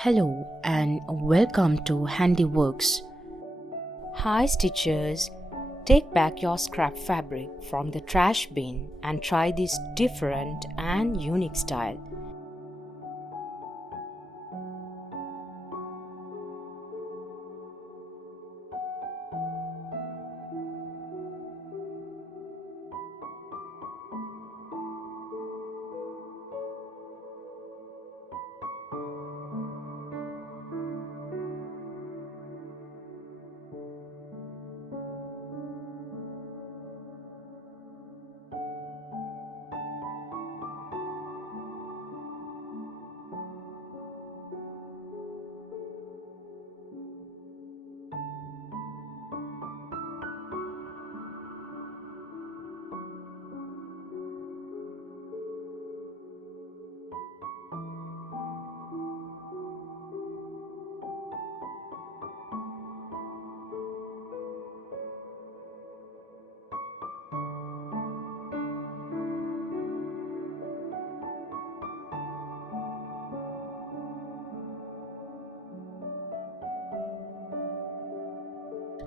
Hello and welcome to HandiWorks. Hi stitchers, take back your scrap fabric from the trash bin and try this different and unique style.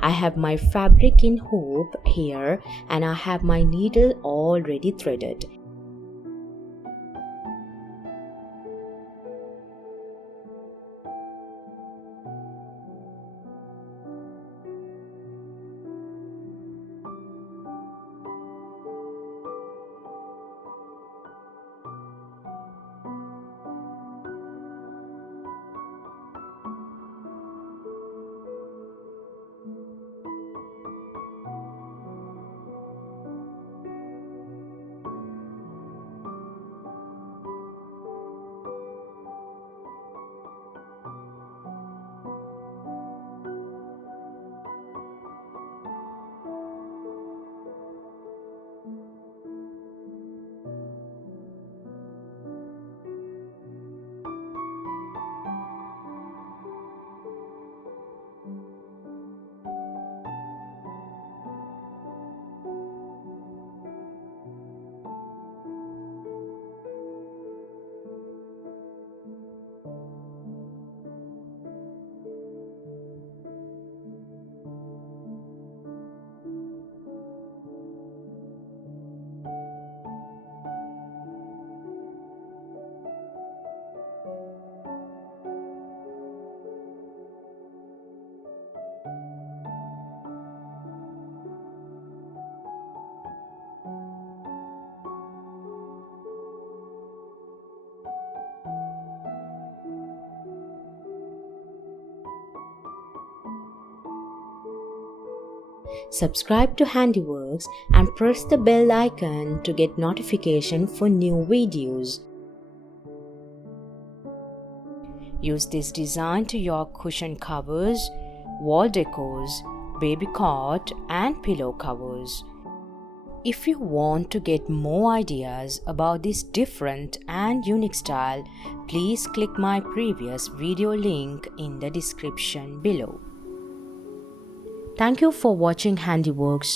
I have my fabric in hoop here and I have my needle already threaded. Subscribe to HandiWorks and press the bell icon to get notification for new videos. Use this design to your cushion covers, wall decors, baby cot and pillow covers. If you want to get more ideas about this different and unique style, please click my previous video link in the description below. Thank you for watching HandiWorks.